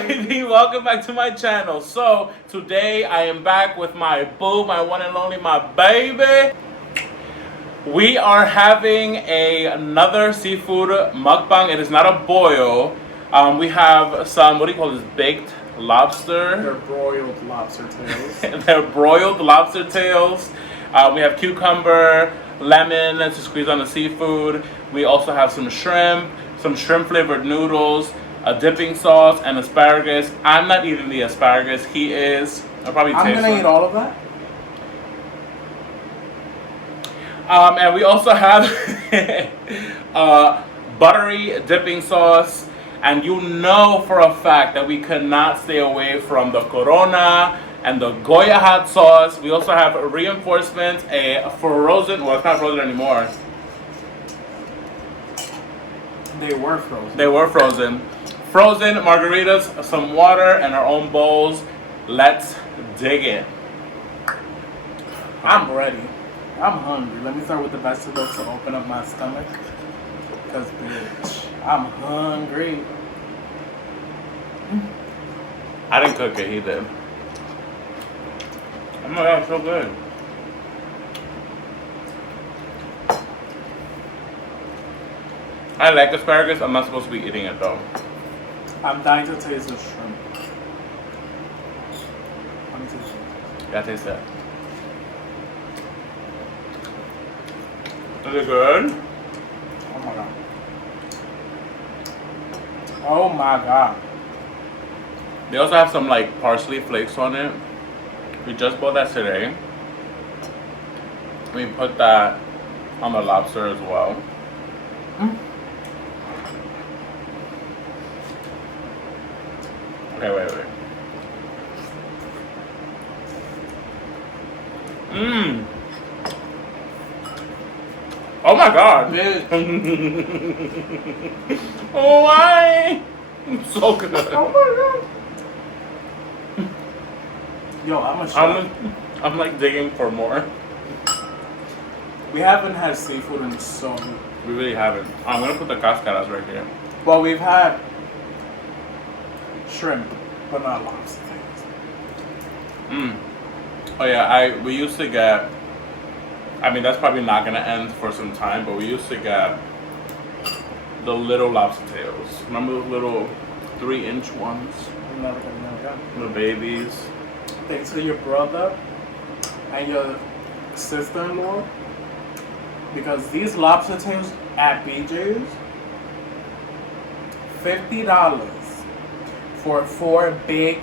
baby? Welcome back to my channel. So today I am back with my boo, my one and only, my baby. We are having another seafood mukbang. It is not a boil. We have some, what do you call this, baked lobster. They're broiled lobster tails. They're broiled lobster tails. We have cucumber, lemon to squeeze on the seafood. We also have some shrimp flavored noodles, a dipping sauce, and asparagus. I'm not eating the asparagus. He is. I'll probably taste I'm gonna eat all of that. And we also have buttery dipping sauce. And you know for a fact that we cannot stay away from the Corona and the Goya hot sauce. We also have a reinforcement, a frozen, well, it's not frozen anymore. They were frozen. They were frozen. Frozen margaritas, some water, and our own bowls. Let's dig in. I'm ready. I'm hungry. Let me start with the vegetables to open up my stomach. Because, bitch, I'm hungry. I didn't cook it, he did. Oh my god, so good. I like asparagus. I'm not supposed to be eating it though. I'm dying to taste the shrimp. Let me taste it. Yeah, taste that. Is it good? Oh my god. Oh my god. They also have some like parsley flakes on it. We just bought that today. We put that on the lobster as well. Okay, wait. Oh my god. Oh, why? So good. Oh my god. Yo, I'm a chef. I'm like digging for more. We haven't had seafood in so long. We really haven't. I'm gonna put the cascaras right here. Well, we've had shrimp, but not lobster. Oh yeah, we used to get, I mean that's probably not gonna end for some time, but we used to get the little lobster tails. Remember those little 3-inch ones? Never. The babies. Thanks to your brother and your sister-in-law, because these lobster tails at BJ's, $50 for 4 big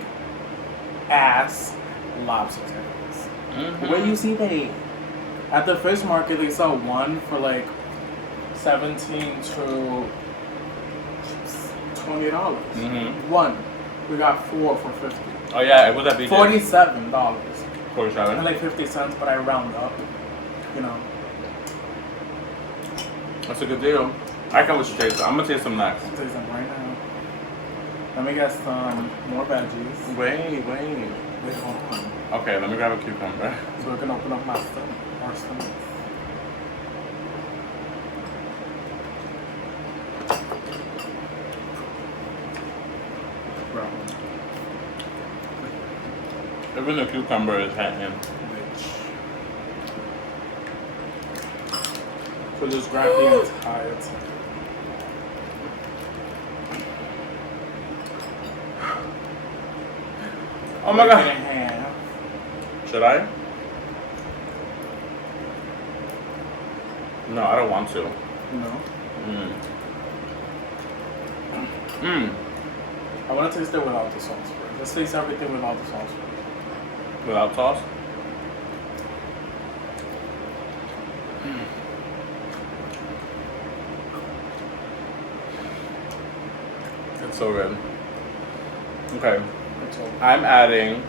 ass lobster tails. Where you see they at the fish market, they sell one for like $17 to $20. One. We got 4 for $50. Oh yeah, it was at BJ's. $47. 47. And like 50 cents, but I round up. You know. That's a good deal. I can't wait to taste it. I'm gonna taste them next. I'll taste them right now. Let me get some more veggies. Wait, hold on. Okay, let me grab a cucumber. So we're gonna open up our stomach. Bro. Even the cucumber is hitting. So just grab the entire thing. Oh my god. Should I? No, I don't want to. No. I want to taste it without the sauce first. Let's taste everything without the sauce first. Without sauce? It's so good. Okay. I'm adding,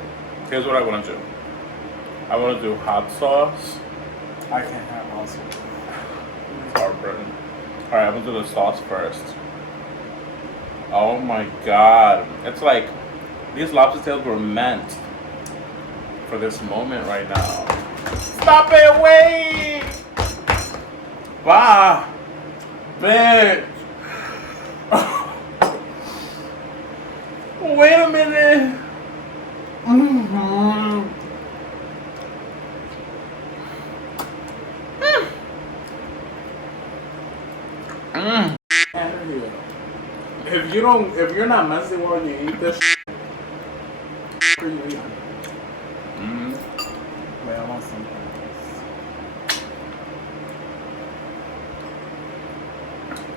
here's what I want to do. I want to do hot sauce. I can't have hot sauce. Heartburn. Alright, I'm going to do the sauce first. Oh my god. It's like, these lobster tails were meant for this moment right now. Stop it, wait! Bah! Bitch! Wait a minute. Mm-hmm. Mm. If you're not messy while you eat this, what are you eating? Mm. Wait, I want some.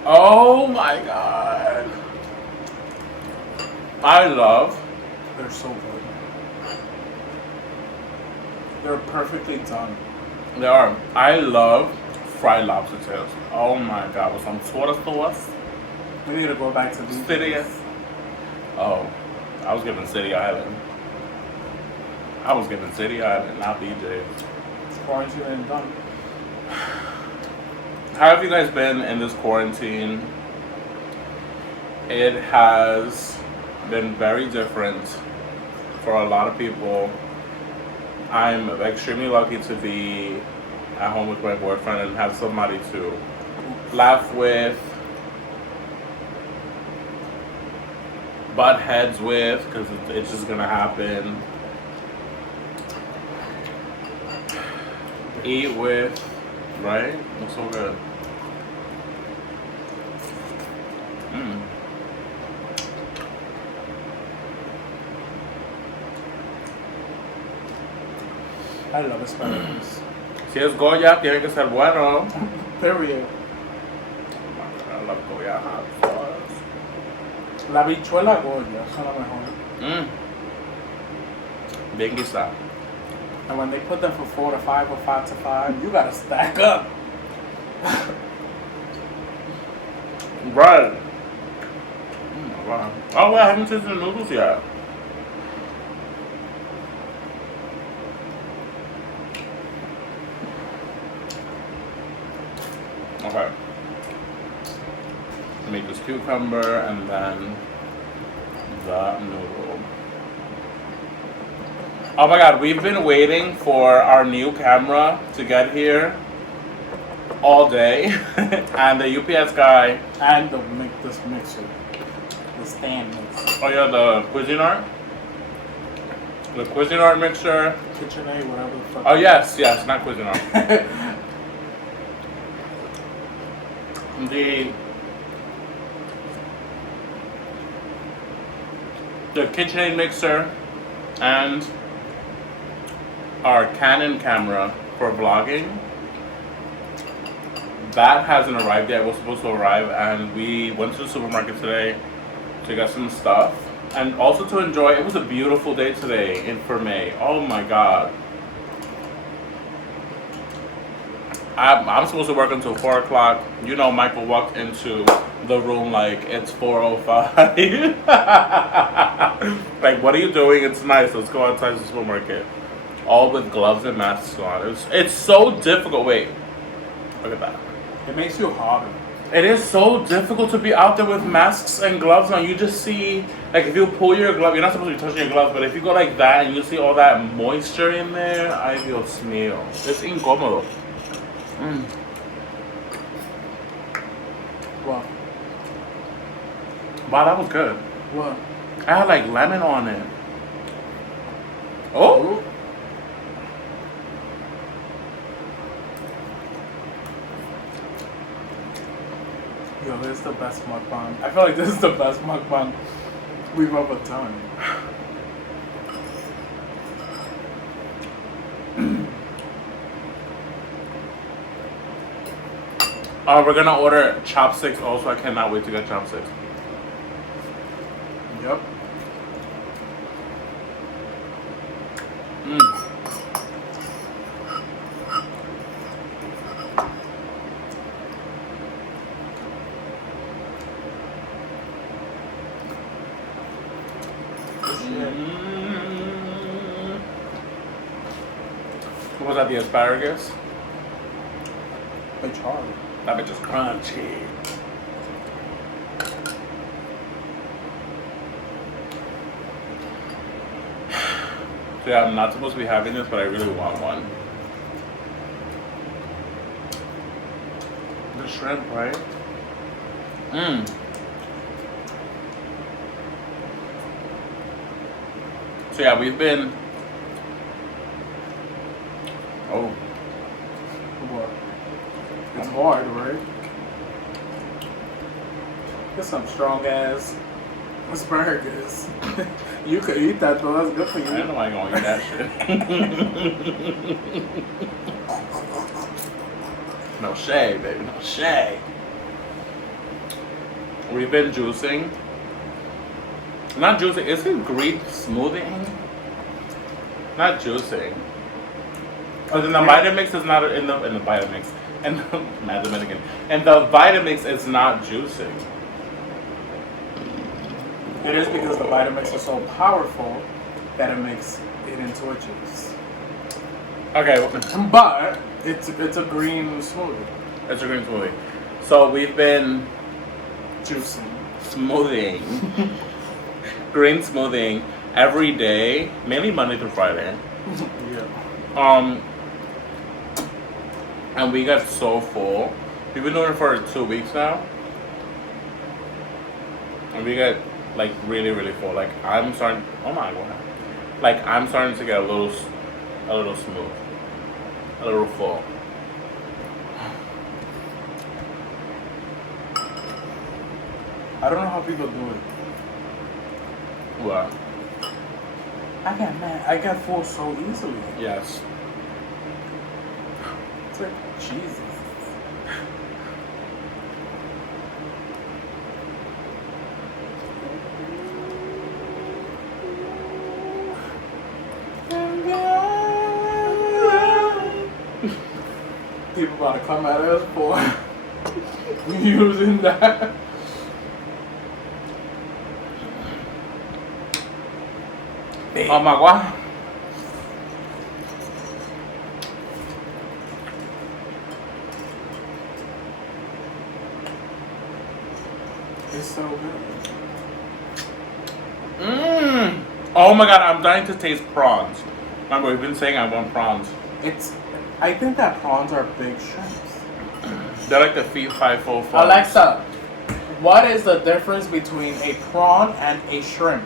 Oh my god. I love. They're so good. They're perfectly done. They are. I love fried lobster tails. Oh my god, with some soda sauce. We need to go back to these. City. Oh, I was giving City Island. I was giving City Island, not BJ's. It's quarantine and done. How have you guys been in this quarantine? It has been very different for a lot of people. I'm extremely lucky to be at home with my boyfriend and have somebody to laugh with, butt heads with, because it's just gonna happen. Eat with, right? Looks so good. I love asparagus. Si es Goya, tiene que ser bueno. Period. I love Goya hot sauce. La habichuela Goya son la mejor. Bien guisado. And when they put them for 4 to 5 or 5 to 5, you gotta stack up. Right. Wow. Oh, wait, I haven't tasted the noodles yet. Okay. Make this cucumber and then the noodle. Oh my god, we've been waiting for our new camera to get here all day. And the UPS guy. And this mixer. The stand mixer. Oh yeah, the Cuisinart? The Cuisinart mixer. KitchenAid, whatever the fuck. Oh yes, not Cuisinart. the KitchenAid mixer and our Canon camera for vlogging. That hasn't arrived yet. It was supposed to arrive, and we went to the supermarket today to get some stuff and also to enjoy. It was a beautiful day today for May. Oh my god. I'm supposed to work until 4 o'clock. You know, Michael walked into the room like it's 4:05. Like, what are you doing? It's nice. Let's go outside the supermarket. All with gloves and masks on. It's so difficult. Wait, look at that. It makes you harder. It is so difficult to be out there with masks and gloves on. You just see, like, if you pull your glove, you're not supposed to be touching your gloves, but if you go like that and you see all that moisture in there, ay Dios mío. It's incómodo. What? Wow, that was good. What? I had like lemon on it. Oh! Ooh. Yo, this is the best mukbang. I feel like this is the best mukbang we've ever done. We're gonna order chopsticks also. I cannot wait to get chopsticks. Yep. What was that, the asparagus? It's hard. That bitch is crunchy. So yeah, I'm not supposed to be having this, but I really want one. The shrimp, right? So yeah, we've been. Oh, What? It's hard, right? Get some strong ass asparagus. You could eat that though. That's good for you. I don't know why I gonna eat that shit. No shade, baby. No shade. We've been juicing. Not juicing. Is it green smoothing? Not juicing. Because in the Vitamix is not in the Vitamix. And mad Dominican. And the Vitamix is not juicing. It is because the Vitamix is so powerful that it makes it into a juice. Okay, But it's a green smoothie. it's a green smoothie. So we've been Juicing. smoothing, green smoothing every day, mainly Monday through Friday. Yeah. And we got so full. We've been doing it for 2 weeks now, and we got like really, really full. Like I'm starting. Oh my god! Like I'm starting to get a little smooth, a little full. I don't know how people do it. What? I get full so easily. Yes. It's like Jesus. People about to come at us for using that. Oh my god. It's so good. Oh my god, I'm dying to taste prawns. Remember, we've been saying I want prawns. I think that prawns are big shrimps. They're like the feet 5-4. Alexa, what is the difference between a prawn and a shrimp?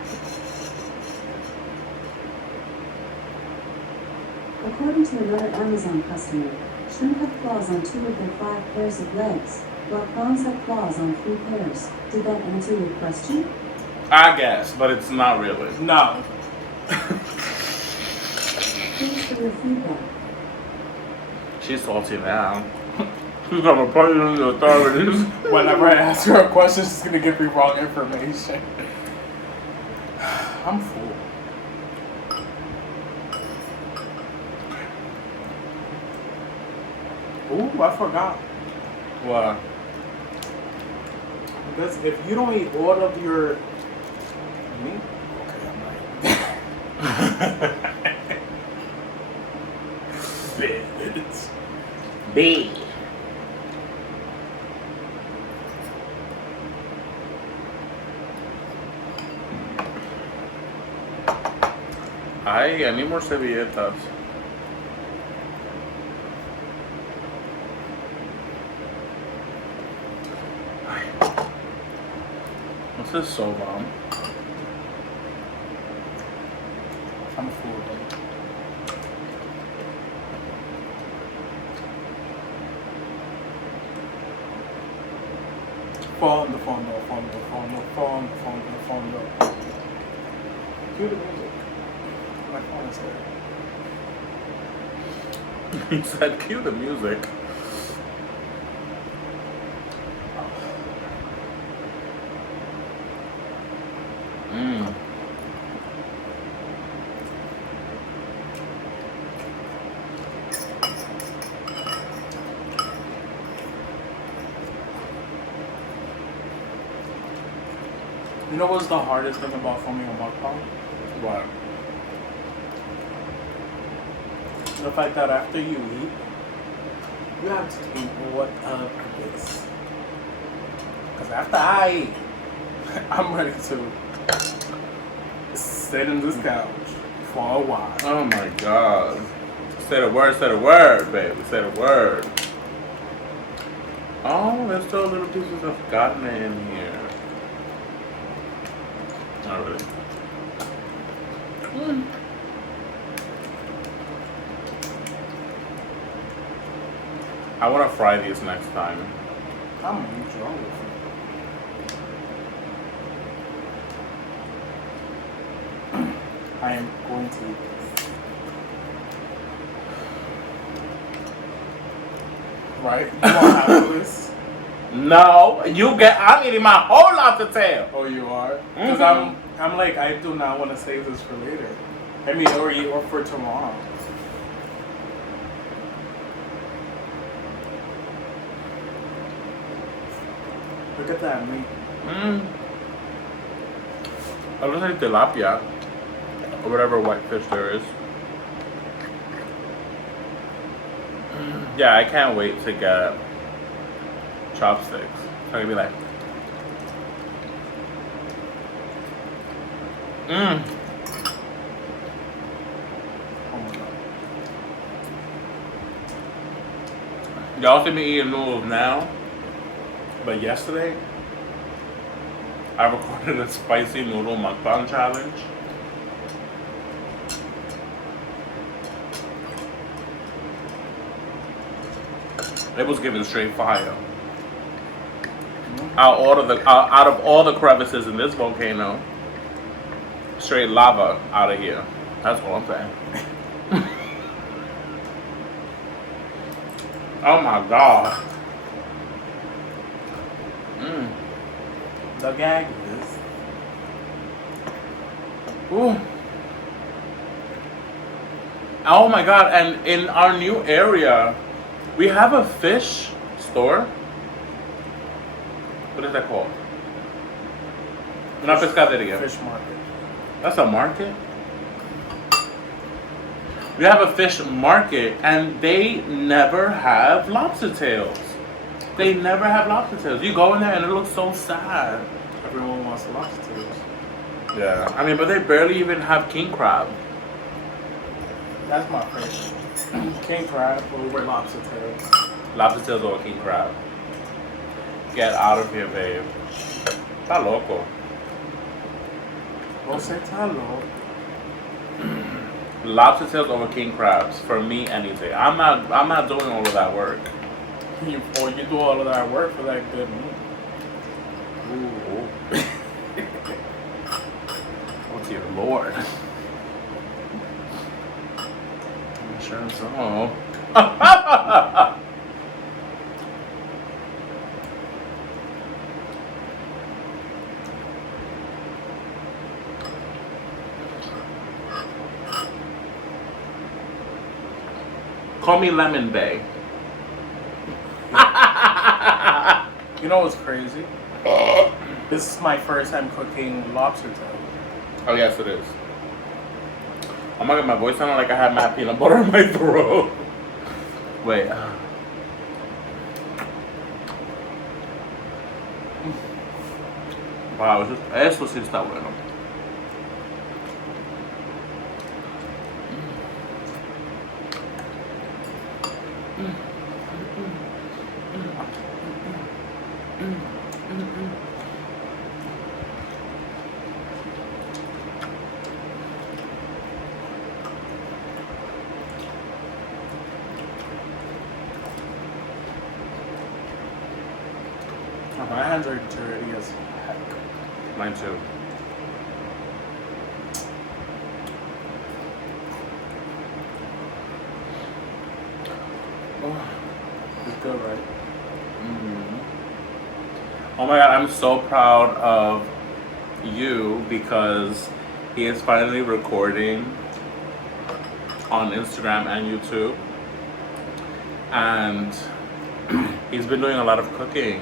According to another Amazon customer, shrimp have claws on 2 of their 5 pairs of legs, while prawns have claws on 3 pairs. Did that answer your question? I guess, but it's not really. No. Thanks for your feedback. She's salty now. She's gonna put it in the authorities. Whenever I ask her a question, she's gonna give me wrong information. I'm full. Ooh, I forgot. What? Because if you don't eat all of your meat, okay, I'm right. B. I need more servilletas. This is so bomb. I'm full. Fondo. Cue the music. My phone is there. He said, cue the music. You know what's the hardest thing about filming a mukbang? What? The fact that after you eat, you have to eat what of this. Because after I eat, I'm ready to sit in this couch for a while. Oh my god. Say the word, baby. Say the word. Oh, there's still little pieces of garlic in here. Not really. I want to fry these next time. I'm enjoying it. I am going to eat this. Right? You want half of this? No, I'm eating my whole lobster tail. Oh, you are? Because I'm like, I do not want to save this for later. I mean, or for tomorrow. Look at that meat. It looks like tilapia. Or whatever white fish there is. Yeah, I can't wait to get chopsticks. It's gonna be like, Oh my god. y'all see me eating noodles now, but yesterday I recorded a spicy noodle mukbang challenge. It was giving straight fire. Out of all the crevices in this volcano, straight lava out of here. That's what I'm saying. Oh my god. The gag is. Ooh. Oh my god, and in our new area, we have a fish store. What is that called? Una pescaderia. Fish market. That's a market? We have a fish market and they never have lobster tails. They never have lobster tails. You go in there and it looks so sad. Everyone wants lobster tails. Yeah. I mean, but they barely even have king crab. That's my favorite. King crab over lobster tails. Lobster tails over king crab. Get out of here, babe. Está loco. Você tá louco. Lobster tails over king crabs for me any day. I'm not doing all of that work. You do all of that work for that good meat. Ooh. Oh dear Lord. I'm sure so. Call me Lemon Bay. You know what's crazy? This is my first time cooking lobster tail. Oh yes, it is. Oh my god, my voice sounded like I had mad peanut butter in my throat. Wait. Wow, eso sí está bueno. My hands are dirty as heck. Mine too. It's good, right? Oh my god, I'm so proud of you because he is finally recording on Instagram and YouTube. And he's been doing a lot of cooking.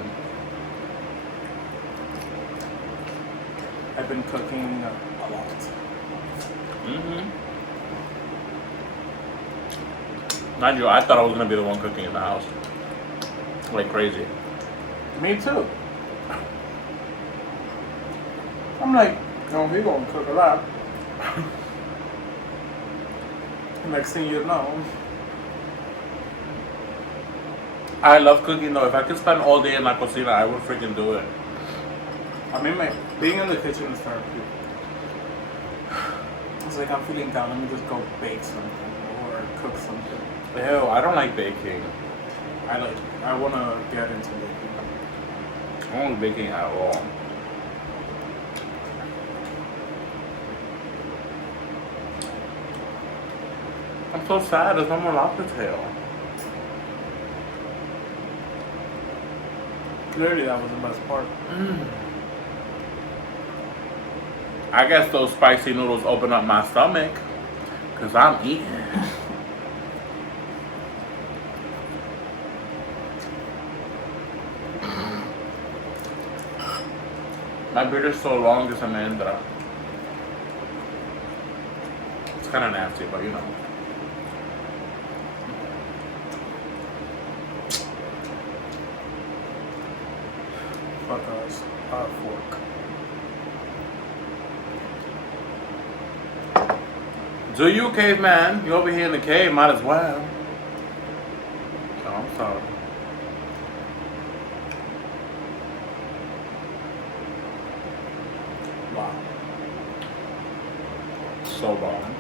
I've been cooking a lot. Mind you, I thought I was gonna be the one cooking in the house. Like crazy. Me too. I'm like, no, he gonna cook a lot. Next thing you know. I love cooking though. If I could spend all day in la cocina, I would freaking do it. I mean, being in the kitchen is therapeutic. It's like I'm feeling down. Let me just go bake something or cook something. Ew, I don't like baking. I want to get into baking. I don't like baking at all. I'm so sad. There's no more lobster tail. Clearly, that was the best part. I guess those spicy noodles open up my stomach. Because I'm eating. My beard is so long, it's Amanda. It's kind of nasty, but you know. Fuck us. Fork. Do you, caveman? You over here in the cave, might as well. Oh, I'm sorry. Wow. So bomb.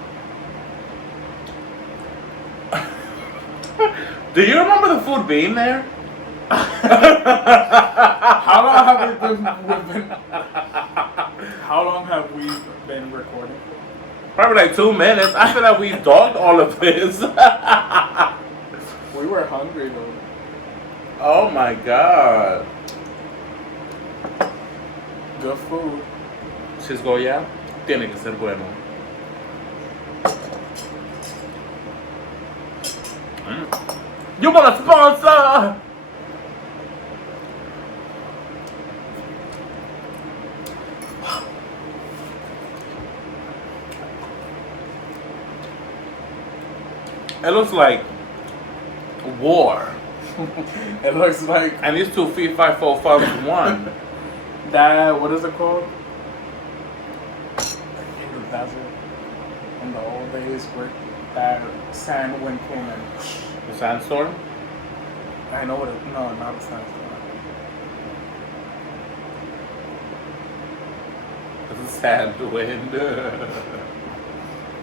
Do you remember the food being there? How long have we been recording? Probably like 2 minutes. I feel like we've dogged all of this. We were hungry though. Oh my god. Good food. Chisgo ya tiene que ser bueno. You want a sponsor? It looks like war. It looks like And these 2 feet 5 4 5 1. that. What is it called? In the desert, in the old days, where that sand wind came and. The sandstorm? I know what it. No, not a sandstorm. This is sand wind.